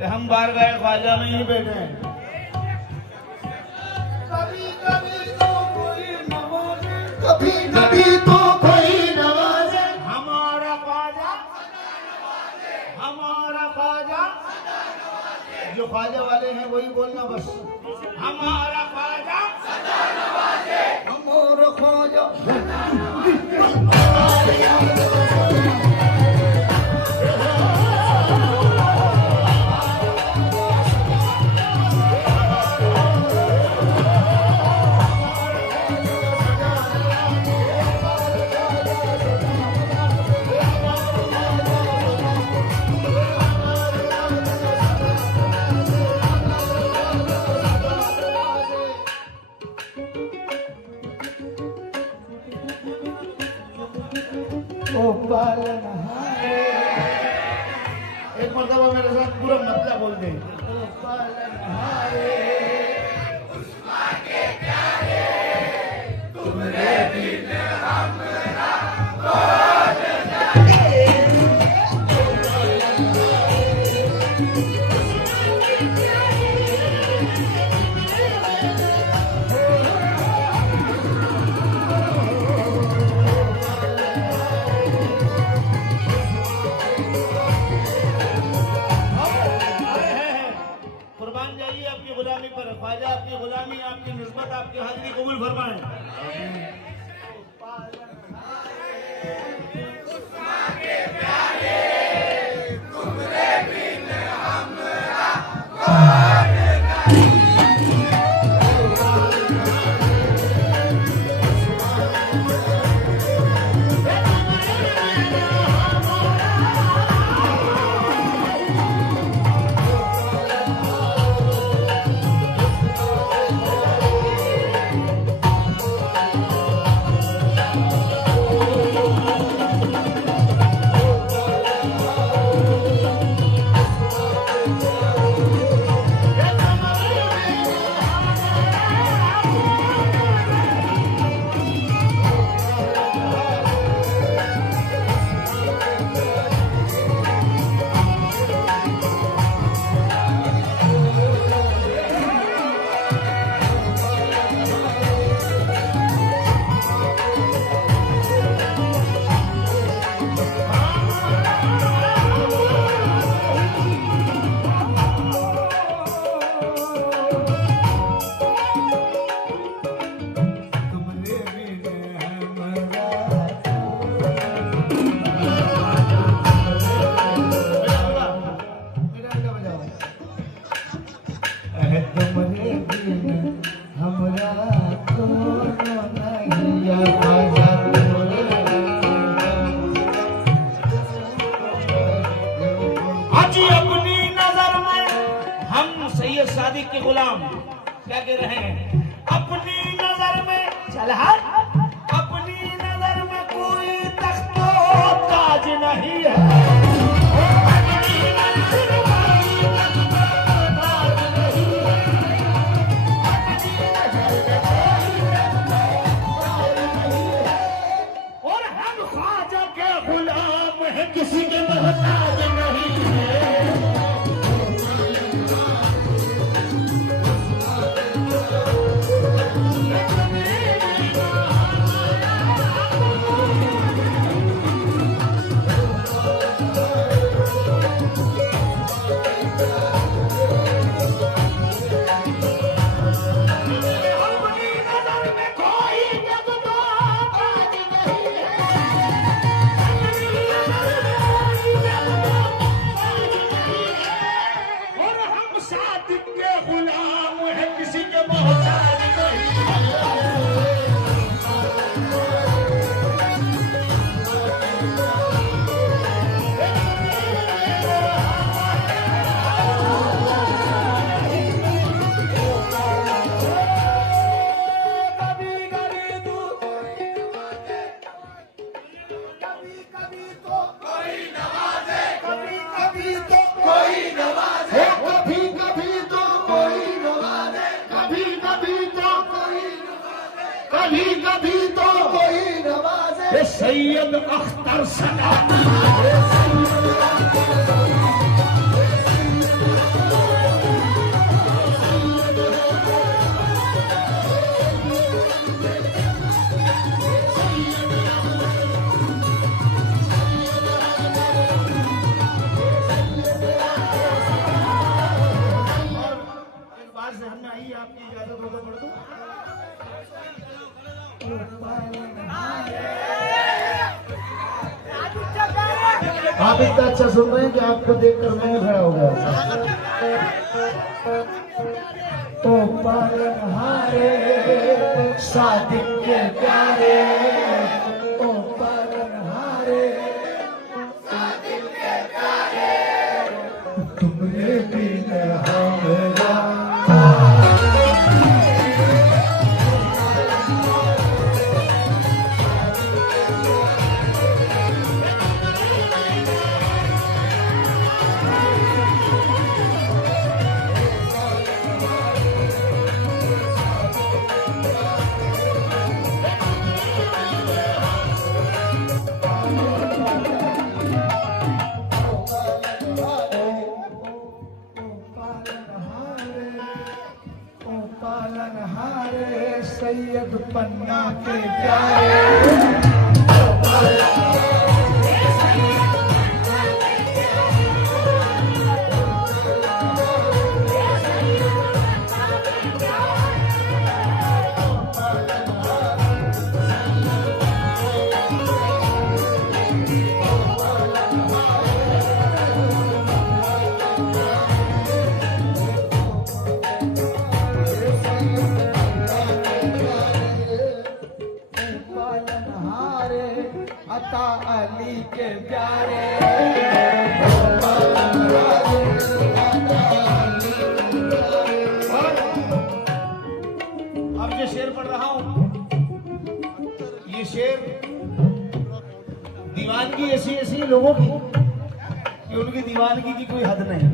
कि हम बाहर गए ख्वाजा में ही बैठे हैं। कभी कभी तो कोई नवाजे, कभी कभी तो कोई नवाजे, हमारा ख्वाजा हमारा ख्वाजा। जो ख्वाजा वाले हैं वही बोलना बस। हमारा ख्वाजा हमारा ख्वाजा एक मर्तबा मेरे साथ पूरा मतलब बोल दे। ख्वाजा आपकी गुलामी, आपकी निस्बत, आपकी हाजिरी कबूल फरमाए। सादिक के गुलाम क्या कह रहे हैं? अपनी नजर में चल अपनी नजर में कोई तख्तो ताज नहीं है। और हम ख्वाजा के गुलाम हैं, किसी के मोहताज नहीं है। कभी तो कोई नवाजे सैयद अख्तर सना। आपकी इजाजत होगा पढ़ दूं? आप इतना अच्छा सुन रहे हैं कि आपको देखकर मैं खड़ा हो गया। तो पालनहारे सादिक के प्यारे, ओ पालनहारे सादिक के प्यारे, तुमने भी हमरा सैयद पन्ना के प्यारे। अली के प्यारे। अब जो शेर पढ़ रहा हूं, ये शेर दीवानगी ऐसी ऐसी लोगों की कि उनकी दीवानगी की कोई हद नहीं।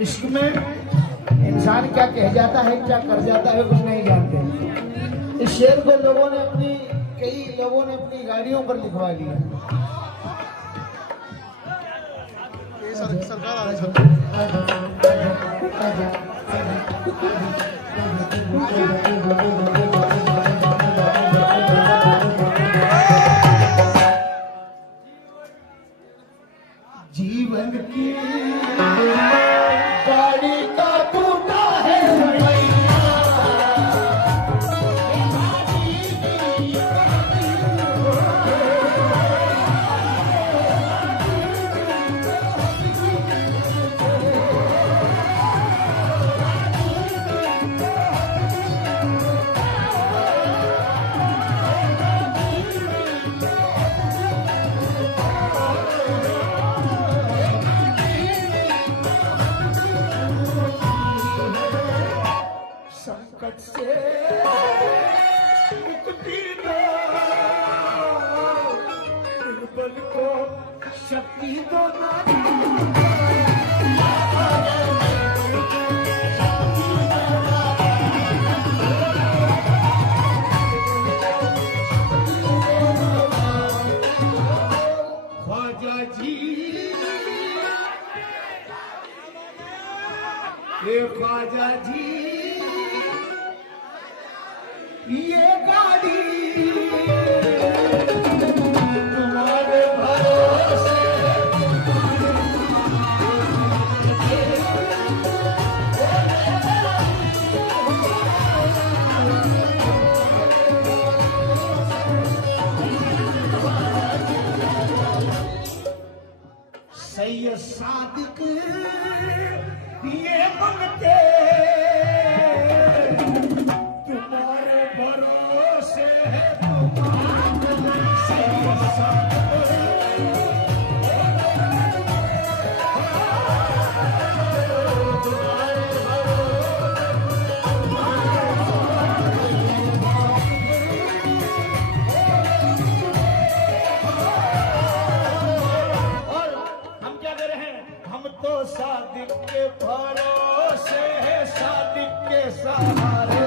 इश्क में इंसान क्या कह जाता है, क्या कर जाता है, कुछ नहीं जानते। इस शेर को कई लोगों ने अपनी गाड़ियों पर लिखवा लिया। सरकार आ रही जीवन की गाड़ी का टूटा है संकट से मुक्ति दो, निर्बल को शक्ति दो ना। ख्वाजा जी, ये ख्वाजा जी, ये गाड़ी तुम्हारे भरोसे। सैयद सादिक ये बनते तुम्हारे भरोसे है, सैयद सादिक। और हम क्या कर रहे हैं, हम तो सादिक के भरोसे है, सादिक के सहारे।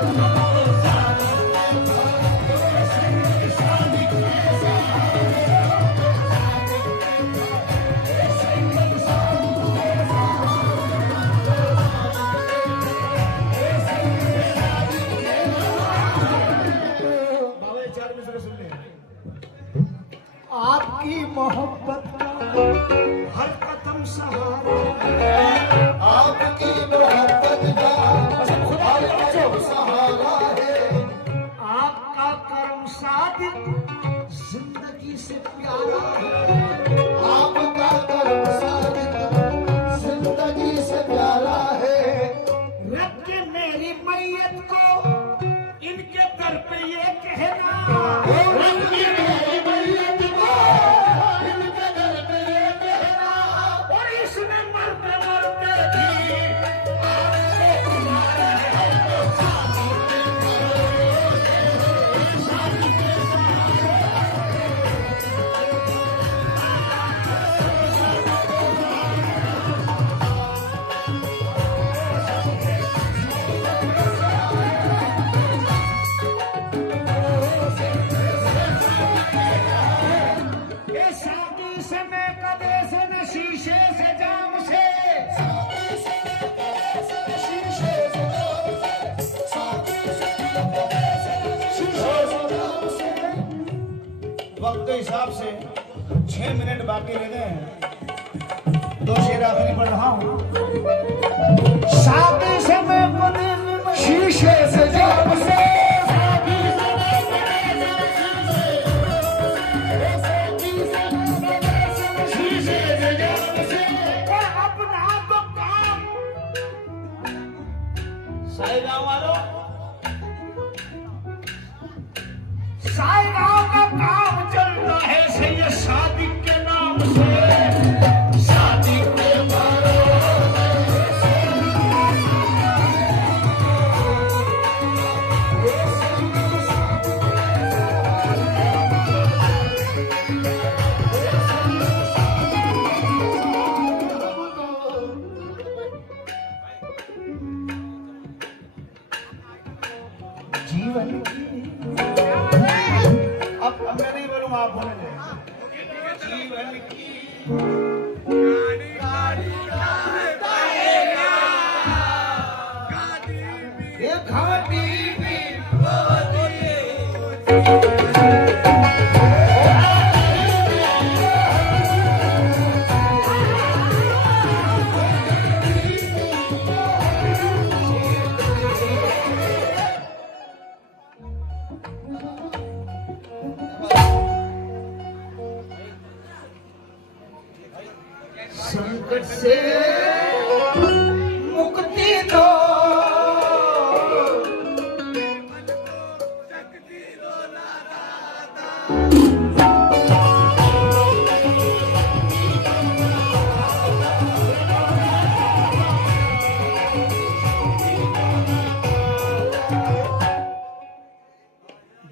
आपकी मोहब्बत का हर कदम सहारा, आपकी मोहब्बत का हर कदम सहारा है। आपका करम सादिक जिंदगी से प्यारा है। आपका करम सादिक जिंदगी से प्यारा है। रख के मेरी मैयत को इनके दर पे ये कहना, रख के मेरी मैयत को इनके दर पे ये कहना, और इसने मरते मरते भी वक्त के हिसाब से 6 मिनट बाकी रह गए हैं। 2 शेर आखिरी पढ़ रहा हूँ। शादी से मैं बने शीशे से जाम से, और अपना तो काम सारे गाँव वालों, सारे गाँव का काम चल रहा है सैयद सादिक के नाम से, सादिक के जीवन अब मैं नहीं बोलूंगा, आप बोले जीवन की घाटी भी संकट से मुक्ति दो,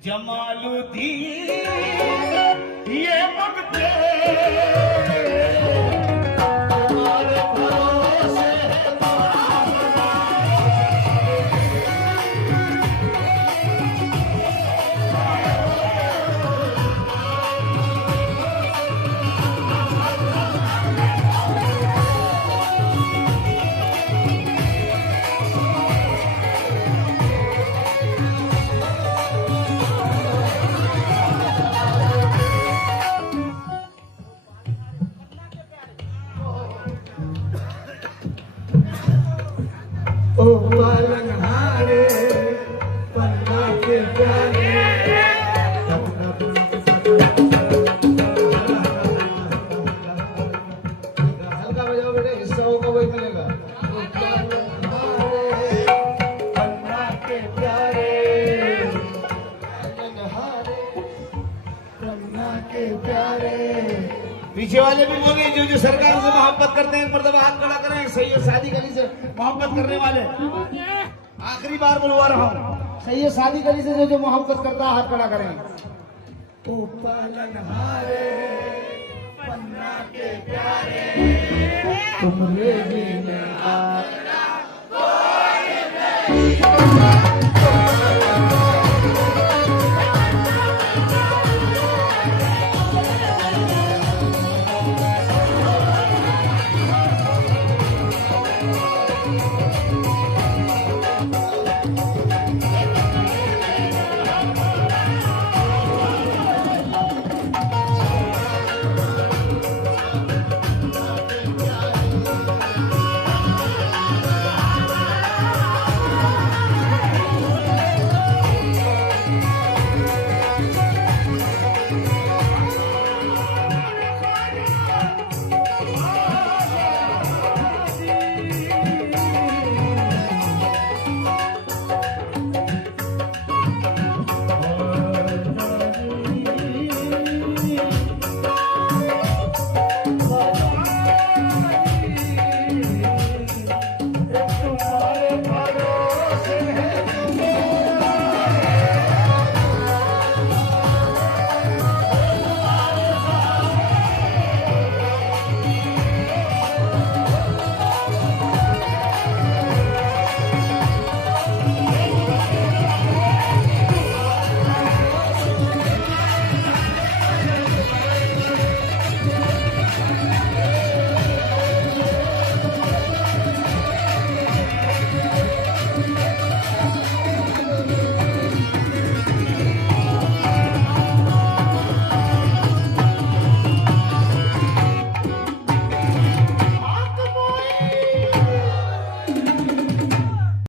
जमालुद्दीन ये मगते ओ पालनहारे पन्ना के प्यारे, हल्का बजाओ बेटे, हिस्सा होगा वही मिलेगा। ओ पालनहारे पन्ना के प्यारे, पालनहारे पन्ना के प्यारे। पीछे वाले भी बोले जो सरकार से मोहब्बत करते हैं, मर्दबा हाथ खड़ा करें। सैयद सादिक अली से मोहब्बत करने वाले, आखिरी बार बुलवा रहा हूँ, सैयद सादिक अली से जो मोहब्बत करता है हाथ खड़ा करें। ओ पालनहारे पन्ना के प्यारे, तुम रे भी